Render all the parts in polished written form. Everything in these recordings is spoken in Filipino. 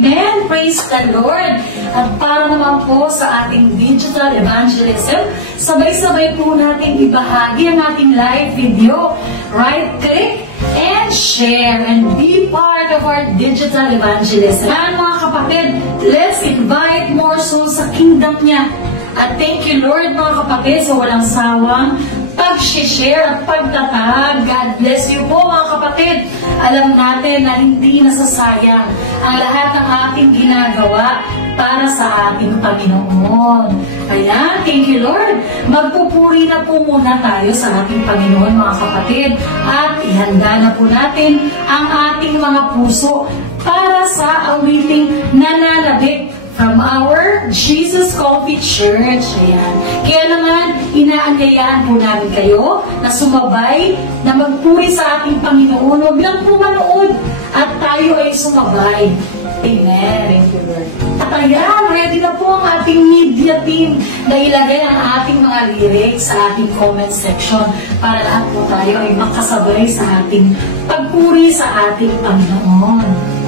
Amen! Praise the Lord! At para naman po sa ating digital evangelism, sabay-sabay po natin ibahagi ang ating live video. Right-click and share and be part of our digital evangelism. And mga kapatid, let's invite more souls sa kingdom niya. At thank you Lord mga kapatid sa walang sawang pag-share at pagtatag. God bless you po mga kapatid. Alam natin na hindi nasasayang ang lahat ng ating ginagawa para sa ating Panginoon. Kaya, thank you Lord. Magpupuri na po muna tayo sa ating Panginoon mga kapatid at ihanda na po natin ang ating mga puso para sa awiting nananabik from our Jesus Coffee Church. Ayan. Kaya naman, inaanyayaan po namin kayo na sumabay, na magpuri sa ating Panginoon. Huwag lang po manood at tayo ay sumabay. Amen. Thank you, Lord. At ayan, ready na po ang ating media team na ilagay ang ating mga lyrics sa ating comment section para lahat po tayo ay makasabay sa ating pagpuri sa ating Panginoon.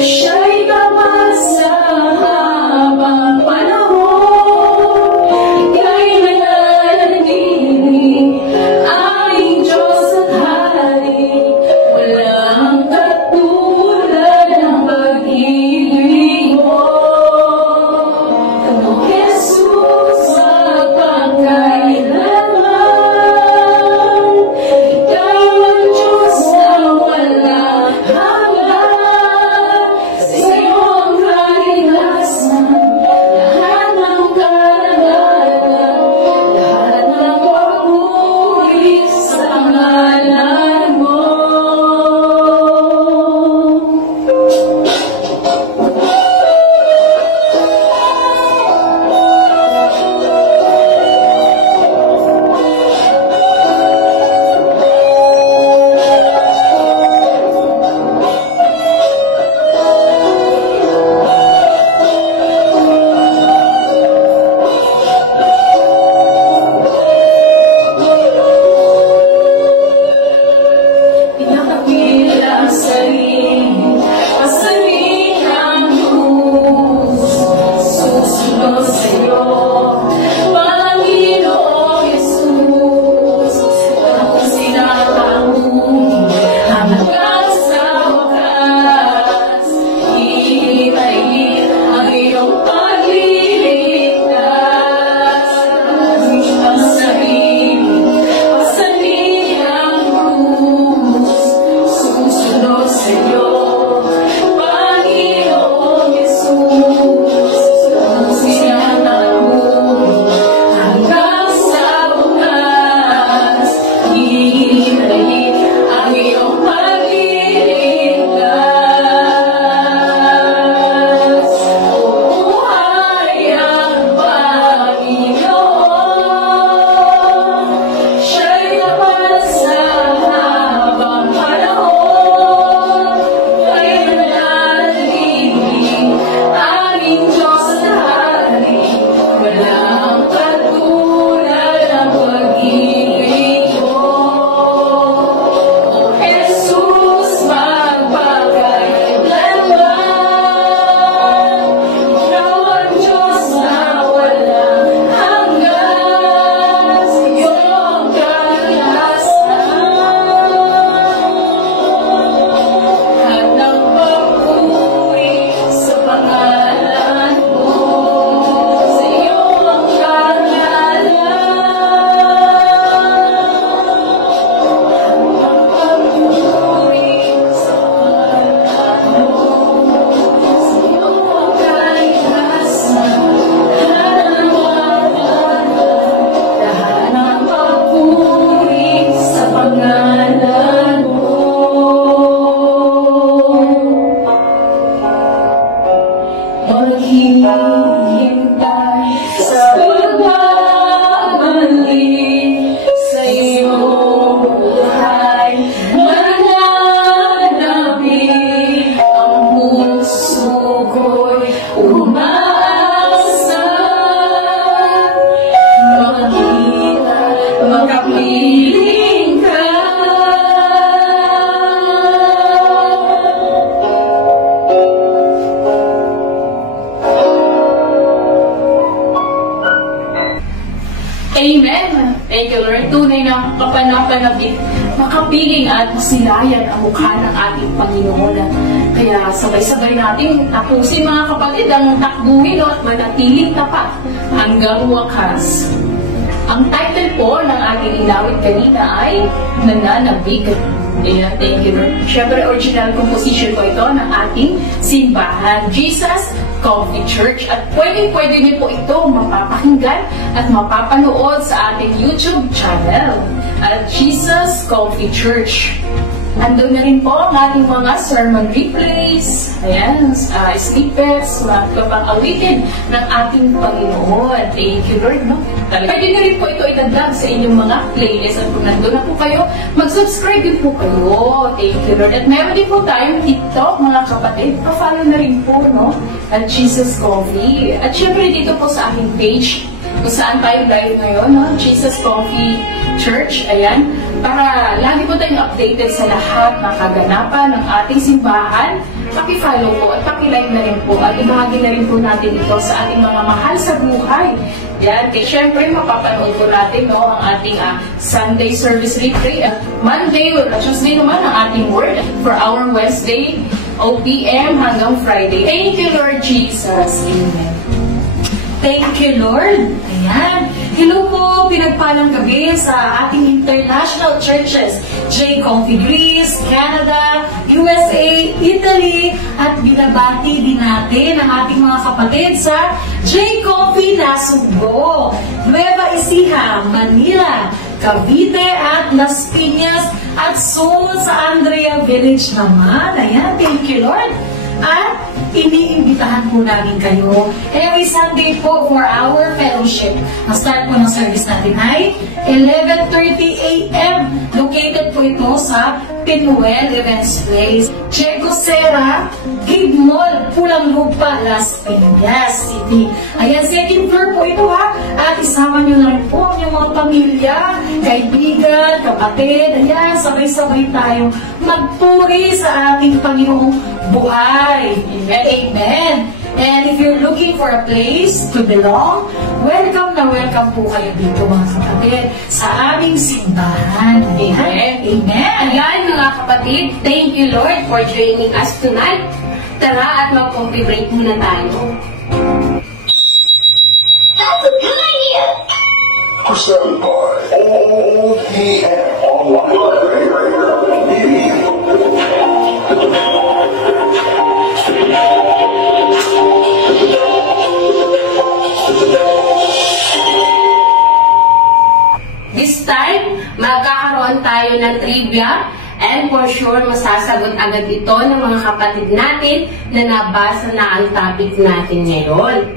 Siya'y babasa habang panahon. sa habang panahon ay nananatiling aming Diyos na hari. Walang katulad ang pag-ibig mo. O Jesus, magpakailanman, ikaw ang Diyos na walang hanggan, sa iyong kalasan. At ng papuri sa pangalan mo, sa iyong karangalan. Papuri sa pangalan mo, sa iyong kalikasan. Lahat ng papuri sa pangalan mo. Maghihintay sa pagbabalik sa iyong buhay. Mananabik ang puso ko'y umaasa. Makita, makapiling ka. Amen. Thank you, Lord. Tunay na kapanapanabik, makapiling at masilayan ang mukha ng ating Panginoon. Kaya sabay-sabay natin tapusin, mga kapatid, ang takbuhin at manatiling tapat hanggang wakas. Ang title po ng ating inawit kanina ay Nananabik. Ayan, thank you, Lord. Siyempre, original composition po ito ng ating simbahan, Jesus Coffee Church. At pwede niyo po ito mapapakinggan at mapapanood sa ating YouTube channel at Jesus Coffee Church. Andun na rin po ang ating mga sermon replays, ayan, snippets, mga kapang awitin ng ating Panginoon. Thank you, Lord, no? Pwede na rin po ito itagdag sa inyong mga playlist. At kung nandun na po kayo, mag-subscribe din po kayo. Thank you, Lord. At meron din po tayong TikTok, mga kapatid. Pa-follow na rin po, no? At Jesus Coffee. At syempre dito po sa aking page, kung saan tayo live ngayon, no? Jesus Coffee Church, ayan. Para lagi po tayong updated sa lahat ng kaganapan ng ating simbahan, paki-follow po at paki-like na rin po at ibahagi na rin po natin ito sa ating mga mahal sa buhay. Yan, kaya syempre mapapanood po natin, no, ang ating Sunday service replay at Monday or Tuesday naman ang ating word for our Wednesday, OPM hanggang Friday. Thank you, Lord Jesus. Amen. Thank you, Lord. Ayan. Hello po, pinagpalang gabi sa ating international churches, J. Coffee Greece, Canada, USA, Italy, at binabati din natin ang ating mga kapatid sa J. Coffee Nasugbo, Nueva Ecija, Manila, Cavite at Las Piñas, at soon sa Andrea Village naman. Ayan, thank you, Lord. At iniimbitahan po namin kayo every Sunday po for our fellowship. Ang start po ng service natin ay 11:30 a.m. Located po ito sa Pinuel Events Place, Che Cosera, Gig Mall, Pulang Lupa, Las Piñas City. Ayan, second floor po ito, ha. At isama nyo na rin po ang inyong mga pamilya, kaibigan, kapatid. Ayan, sabay-sabay tayo magpuri sa ating Panginoong buhay. Amen. And if you're looking for a place to belong, welcome na welcome po kayo dito, mga kapatid, sa aming simbahan. Amen. Amen. Ayan, mga kapatid, thank you, Lord, for joining us tonight. Tara at mag-celebrate muna tayo. That's a good idea! Presented by OPM Online. This time, magkakaroon tayo ng trivia and for sure, masasagot agad ito ng mga kapatid natin na nabasa na ang topic natin ngayon.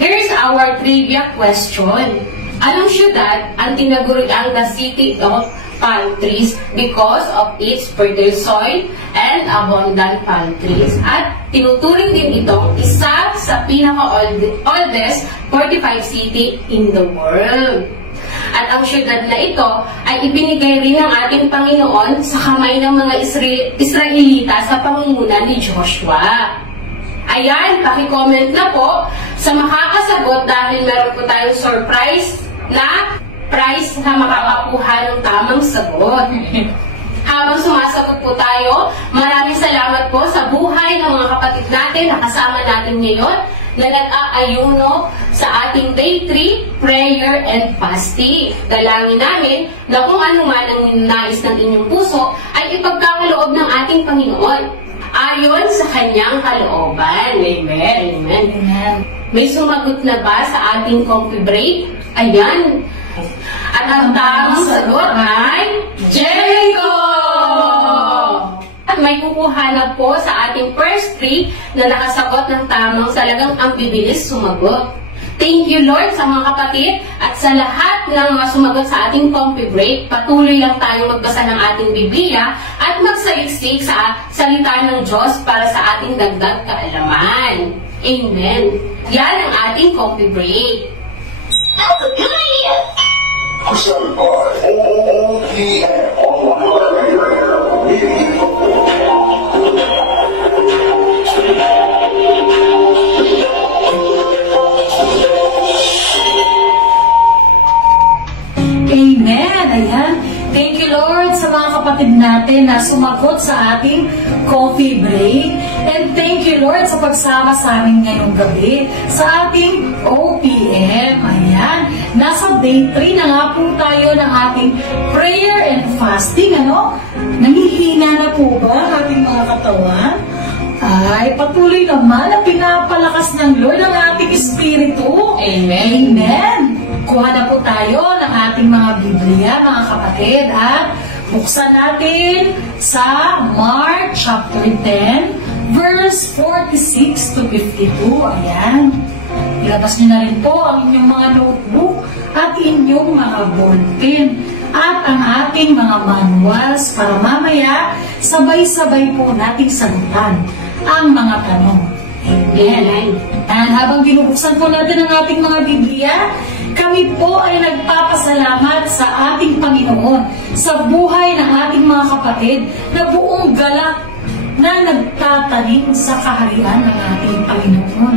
Here's our trivia question. Anong syudad ang tinaguriang the city of palm trees because of its fertile soil and abundant palm trees. At tinuturing din itong isa sa pinaka-oldest fortified city in the world. At ang syudad na ito ay ibinigay rin ng ating Panginoon sa kamay ng mga Israelita sa pangunguna ni Joshua. Ayan, paki-comment na po sa makakasagot dahil meron po tayong surprise na prize na makakakuha ng tamang sagot. Habang sumasagot po tayo, maraming salamat po sa buhay ng mga kapatid natin na kasama natin ngayon na nag-aayuno sa ating Day 3, Prayer and Fasting. Dalangin namin na kung ano man ang nais ng inyong puso ay ipagkakaloob ng ating Panginoon ayon sa kanyang kalooban. Amen. Amen. Amen. May sumagot na ba sa ating coffee break? Ayan. At ang tamang sagot ay Jericho! At may kukuha na po sa ating first three na nakasagot ng tamang salagang ang bibilis sumagot. Thank you, Lord, sa mga kapatid at sa lahat ng mga sumagot sa ating coffee break. Patuloy lang tayong magbasa ng ating Biblia at magsaliksik sa salita ng Diyos para sa ating dagdag kaalaman. Amen. Yan ang ating coffee break. That's a good idea. Presented by OPM Online. Amen. Ayan. Thank you, Lord, sa mga kapatid natin na sumagot sa ating coffee break. And thank you, Lord, sa pagsama sa amin ngayong gabi sa ating OPM. Ayan. Nasa day 3 na nga po tayo ng ating prayer and fasting. Ano? Nangihina na po ba ang ating mga katawan? Ay, patuloy naman na pinapalakas ng Lord ang ating espiritu. Amen. Amen. Kuha na po tayo ng ating mga Biblia, mga kapatid, at buksan natin sa Mark chapter 10, verse 46 to 52. Ayan. Ilabas niyo na rin po ang inyong mga notebook at inyong mga ballpen at ang ating mga manuals para mamaya sabay-sabay po nating sagutan ang mga tanong. Amen. And habang binubuksan po natin ang ating mga Biblia, kami po ay nagpapasalamat sa ating Panginoon sa buhay ng ating mga kapatid na buong galak na nagtatanim sa kaharian ng ating Panginoon.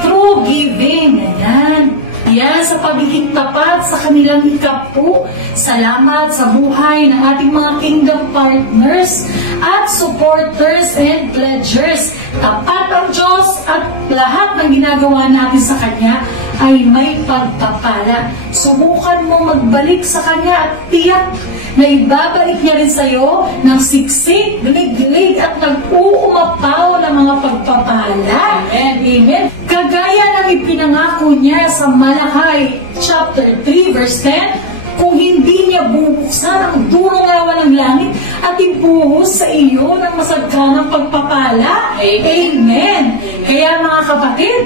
Through giving, ayan. Yan, sa pagiging tapat sa kanilang ikapu. Salamat sa buhay ng ating mga kingdom partners at supporters and pledgers. Tapat ang Diyos at lahat ng ginagawa natin sa Kanya ay may pagpapala. Subukan mo magbalik sa Kanya at tiyak na ibabalik niya rin sa iyo ng siksik, gilig at nag-uumapaw ng mga pagpapala. Amen. Amen. Kagaya ng ipinangako niya sa Malakay chapter 3 verse 10, kung hindi niya bubuksan ang durong awan ng langit at ibuhos sa iyo ng masagkanang pagpapala. Amen. Kaya mga kapatid,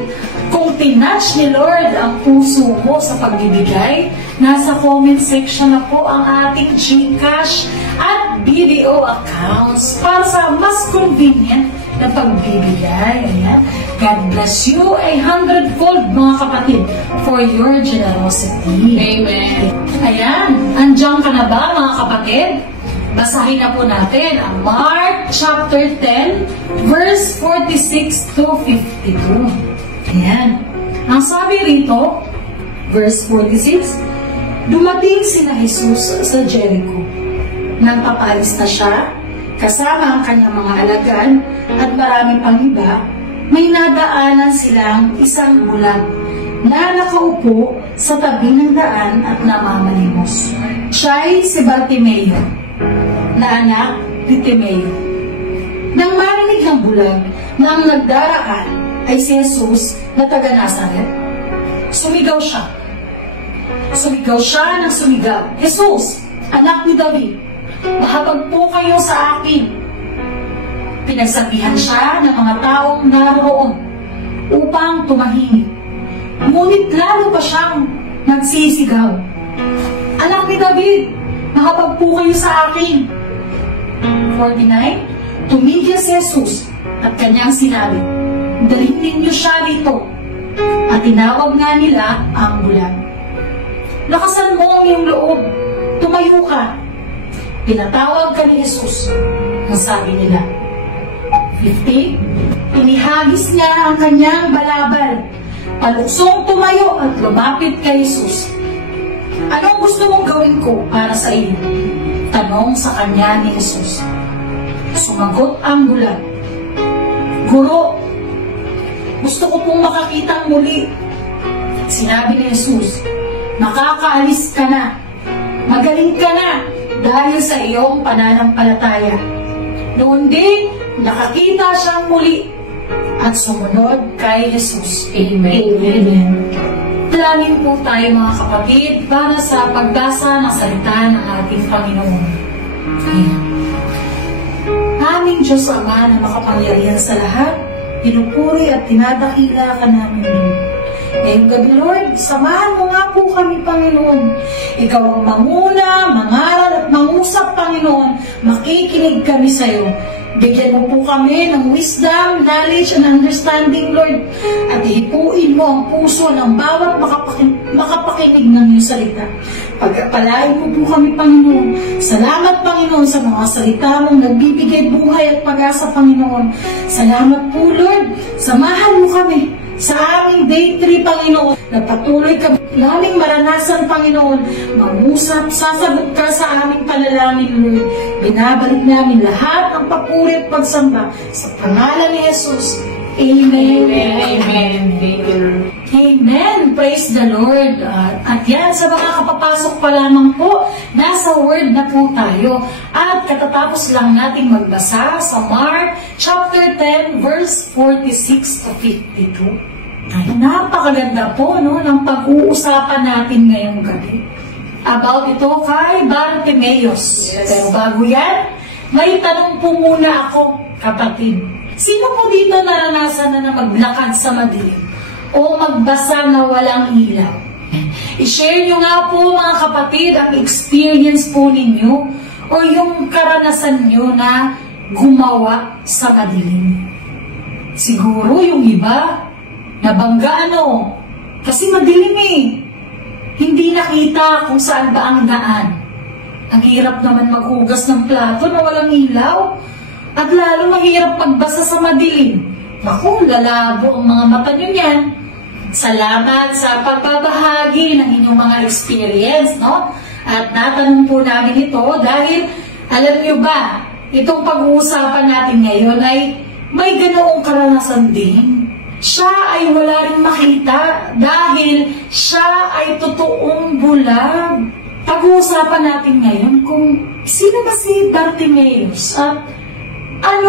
kung tinouch ni Lord ang puso mo sa pagbibigay, nasa comment section na po ang ating GCash at BDO accounts para sa mas convenient na pagbibigay. Ayan. God bless you a 100-fold mga kapatid for your generosity. Amen. Ayan. Andiyan ka na ba mga kapatid? Basahin na po natin ang Mark chapter 10 verse 46 to 52. Ayan. Ang sabi rito, verse 46, dumating sina Jesus sa Jericho. Nang papalis na siya, kasama ang kanyang mga alagad at marami pang iba, may nadaanan silang isang bulag na nakaupo sa tabi ng daan at namamalimos. Siya'y si Bartimeo, na anak ni Timeo. Nang marinig ng bulag na ang nagdaraan ay si Jesus na taga Nazaret, sumigaw siya. Sumigaw siya ng sumigaw, Jesus, anak ni David, mahabag po kayo sa akin. Pinagsabihan siya ng mga taong naroon upang tumahimik. Ngunit lalo pa siyang nagsisigaw, anak ni David, Makapag po kayo sa akin. 49. Tumigil si Jesus at kanyang sinabi, dalhin ninyo siya rito. At tinawag nga nila ang bulag. Lakasan mo ang iyong loob. Tumayo ka. Pinatawag ka ni Jesus. Ang sabi nila. 50. Inihagis niya ang kanyang balabal. Paluksong tumayo at lumapit kay Jesus. Anong gusto mong gawin ko para sa iyo? Tanong sa kanya ni Jesus. Sumagot ang bulag. Guro, gusto ko pong makakitang muli. Sinabi ni Jesus, makakaalis ka na. Magaling ka na dahil sa iyong pananampalataya. Noon din, nakakita siyang muli at sumunod kay Jesus. Amen. Amen. Dalangin po tayo mga kapatid para sa pagbasa ng salita ng ating Panginoon. Ayan. Aming Diyos Ama na makapangyarihan sa lahat, pinupuri at tinadakila ka namin, Lord. Ngayong gabi, Lord, samahan mo nga po kami, Panginoon. Ikaw ang manguna, mangaral at mangusap, Panginoon. Makikinig kami sa iyo. Bigyan mo po kami ng wisdom, knowledge, and understanding, Lord. At hipuin mo ang puso ng bawat makapakinig ng iyong salita. Pagpalain mo po kami, Panginoon. Salamat, Panginoon, sa mga salita mong nagbibigay buhay at pag-asa, Panginoon. Salamat po, Lord. Samahan mo kami sa aming day 3, Panginoon. Nagpatuloy kami naming maranasan, Panginoon. Mangusap, sasagot ka sa aming panalangin, Lord. Binabalik namin lahat ng papuri at pagsamba sa pangalan ni Jesus. Amen. Amen. Thank you, Lord. Amen. Praise the Lord. At yan, sa mga kapapasok pa lamang po, nasa Word na po tayo. At katatapos lang nating magbasa sa Mark chapter 10, verse 46 to 52. Ay, napakaganda po ng pag-uusapan natin ngayong gabi. About ito kay Bartimeus. Yes. Pero bago yan, may tanong po muna ako, kapatid. Sino po dito naranasan na maglakad sa madilim o magbasa na walang ilaw? I-share nyo nga po mga kapatid ang experience po ninyo o yung karanasan nyo na gumawa sa madilim. Siguro yung iba, nabangga kasi madilim eh. Hindi nakita kung saan ba ang daan. Ang hirap naman maghugas ng plato na walang ilaw. At lalo mahirap pagbasa sa madilim. Naku, lalabo ang mga mata nyo yan. Salamat sa pagbabahagi ng inyong mga experience, no? At natanong po namin ito dahil, alam nyo ba, itong pag-uusapan natin ngayon ay may ganoong karanasan din. Siya ay wala rin makita dahil siya ay totoong bulag. Pag-uusapan natin ngayon kung sino ba si Bartimeus at ano